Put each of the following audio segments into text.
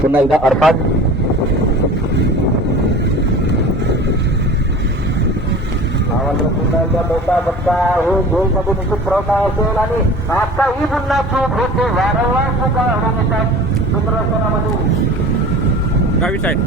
पुन्हा एकदा अर्थात पुन्हा एकदा मोठा बच्चा हे गोलमध्ये निश्चित प्रवता असेल आणि आता ही पुन्हा चूक होते वारंवार चुका घडून येतात सूत्रस्थानामध्ये गावी साहेब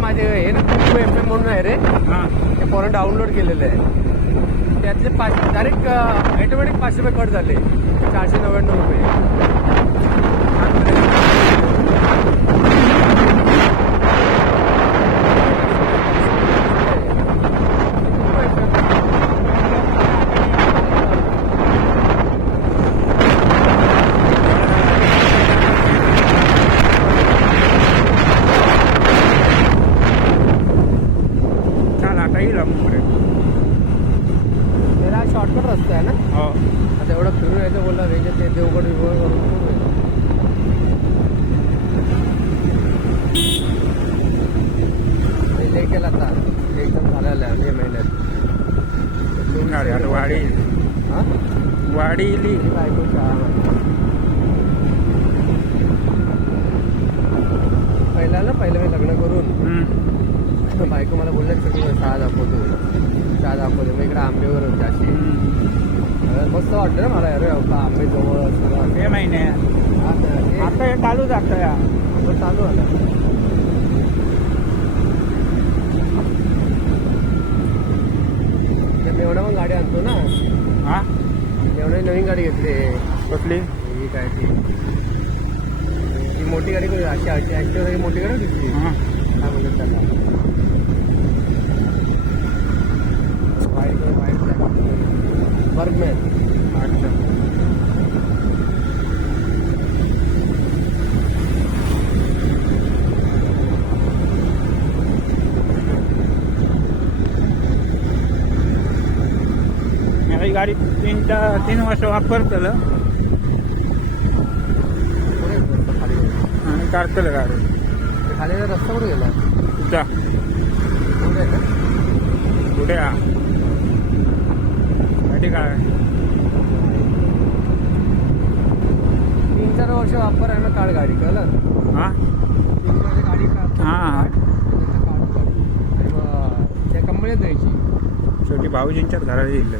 माझे हे ना FM म्हणून आहे रे ते फोन डाउनलोड केलेलं आहे त्यातले डायरेक्ट ऑटोमॅटिक 500 रुपये कट झाले 499 रुपये मेरा शॉर्टकट रस्ता आहे ना हो आता एवढं फिरून यायचं बोलला वेगळं ते देवगड विभाग करून लेट केला आता एकदम झालेला आहे मे महिन्यात आता वाडी हां वाडीली बायकोच्या पहिलं मी लग्न करून बायको मला बोलल्यात सगळं चहा दाखवतो मग इकडे आंबेवर होते अशी मस्त वाटतं ना मला अरे आंबे जवळ असं मे महिने आता हे चालू जातं या चालू आलं मेवणा पण गाडी आणतो ना हा मेवणा नवीन गाडी घेतली कसली ही काय ती मोठी गाडी अशी ॲक्टिव्ह मोठी गाडी घेतली हां काय बोलतात त्याला वाईट बर्गमॅन अच्छा ही गाडी 3 वर्ष वापरतलं आणि काढतलं गाडी खाली रस्ता कुठे गेला तुझा कुठे आहे का कुठे गाडी काय 3-4 वर्ष वापर आहे ना काढ गाडी कळलं हां 3 वर्ष गाडी काढ हां आणि मग त्या कंपनीत द्यायची शेवटी भाऊजींच्याच घरात येईल